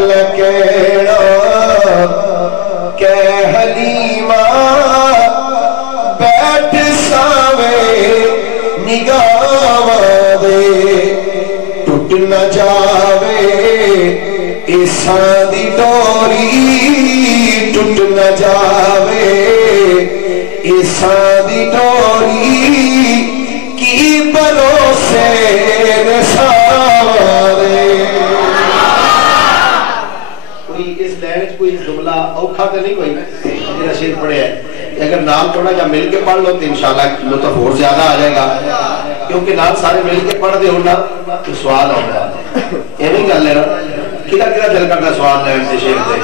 لکیڑا کہ حلیمہ بیٹھ ساوے نگاہ دے ٹوٹ نہ جاوے اساں دی ڈوری ٹوٹ نہ جاوے اساں دی ڈوری کی بھروسے نسارے کوئی اس لائن کوئی جملہ اوکھا تو نہیں کوئی میرا شیر پڑھے ہے اگر نام تھوڑا جا مل کے پڑھ لو تو انشاءاللہ لطف اور زیادہ آ جائے گا کیونکہ نام سارے مل کے پڑھ دے ہونا تو سوال ہوتا ہے یہ نہیں گل ہے نا کدھا کدھا دل کرتا سوال لائن سے شیر دے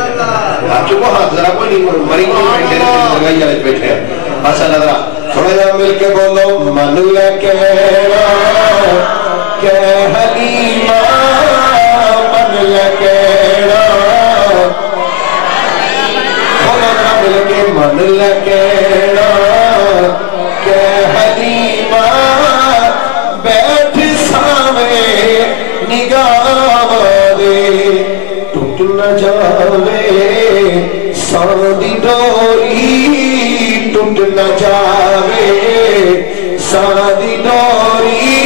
آپ چکو ہاتھ ذرا کوئی نہیں مری کوئی بیٹھے لگائی والے بیٹھے ہیں بس اللہ ذرا تھوڑا جا مل کے بولو من لکیڑا کہ حلیمہ من لکیڑا بولو ذرا مل کے من لکیڑا کہ حلیمہ بیٹھ سامے نگاہ دے ٹوٹ نہ جاوے ساندی ڈوری ٹوٹ نہ جاوے ساندی ڈوری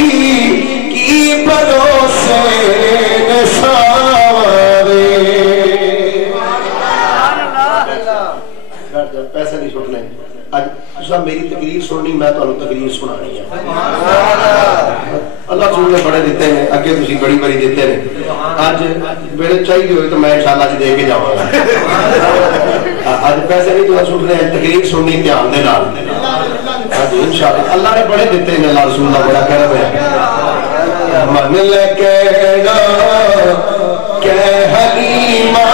کی بھروسے نسارے پیسے نہیں سننے آج تسا میری تقریر سننی میں تو تقریر سنانی ہے اللہ سننے بڑے دیتے ہیں اگے تسی بڑی بڑی دیتے ہیں آج میرے چاہیے ہوئے تو میں انشاءاللہ جی دے کے جاؤں گا آج پیسے نہیں تو سننے تقریر سننی دھیان دے نال انشاءاللہ اللہ نے بڑے دیتے ہیں اللہ رسول اللہ بڑا کرم ہے من لکیڑا کہ حلیمہ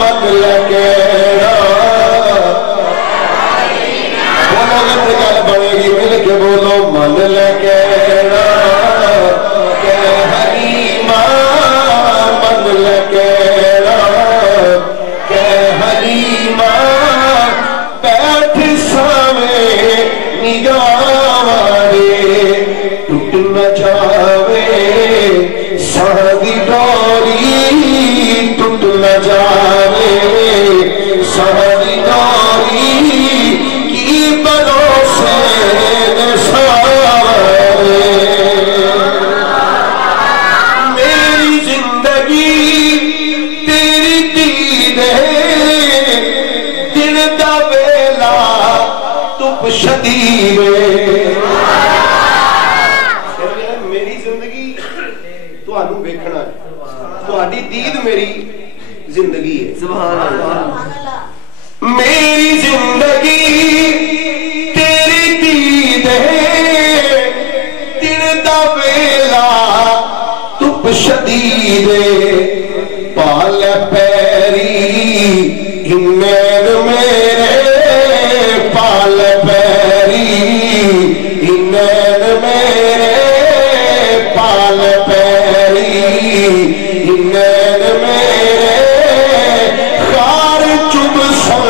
من لکیڑا بولو من لکیڑا کہ حلیمہ من لکیڑا کہ حلیمہ بیٹھ سامے نگاہ دے ٹوٹ نہ جاوے ساندی ڈوری ٹوٹ نہ جاوے ساندی ڈوری کی بھروسے شدید میری زندگی تو آنو بیکھنا ہے تو آنی دید میری زندگی ہے سبحان اللہ میری زندگی تیری دید ہے دن دا ویلا تپ شدید ہے پال پیری ہمین میرے پال پیری ہمین میرے پال پیری ہمین میرے خار چب سر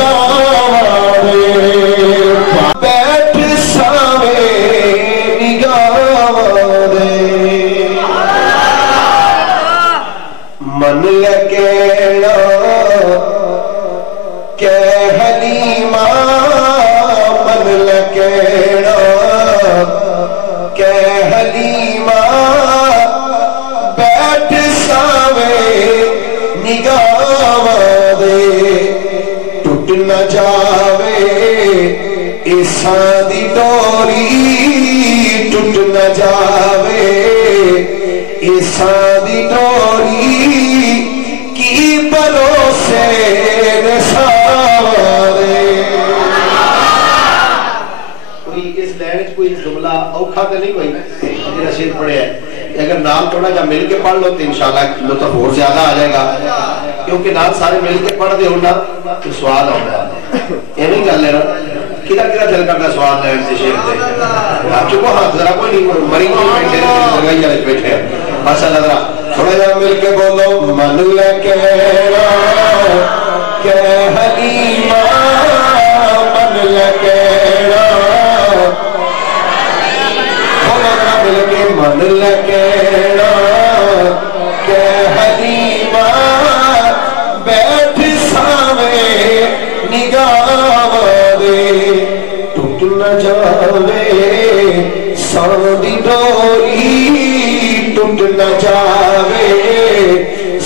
راوارے بیٹھ سامے نگاہ دے من لکیڑا کہ حلیمہ من لکیڑا کہ حلیمہ بیٹھ ساوے نگاہ دے ٹوٹ نہ جاوے اساں دی ڈوری ٹوٹ نہ جاوے اساں دی ڈوری کی بھروسے کوئی جملہ اوکھا تو نہیں کوئی میرا شیر پڑھے ہے اگر نام تھوڑا جا مل کے پڑھ لو تو انشاءاللہ لطف اور زیادہ آ جائے گا کیونکہ نام سارے مل کے پڑھ دے ہونا تو سوال ہوتا ہے یہ نہیں گل ہے نا کدھا کدھا دل کرتا سوال لائن سے شیر دے آپ چکو ہاتھ ذرا کوئی نہیں مری کوئی بیٹھے لگائی والے بیٹھے ہیں بس اللہ ذرا تھوڑا جا مل کے بولو من لکیڑا کہ حلیمہ من لکیڑا من لکیڑا کہ حلیمہ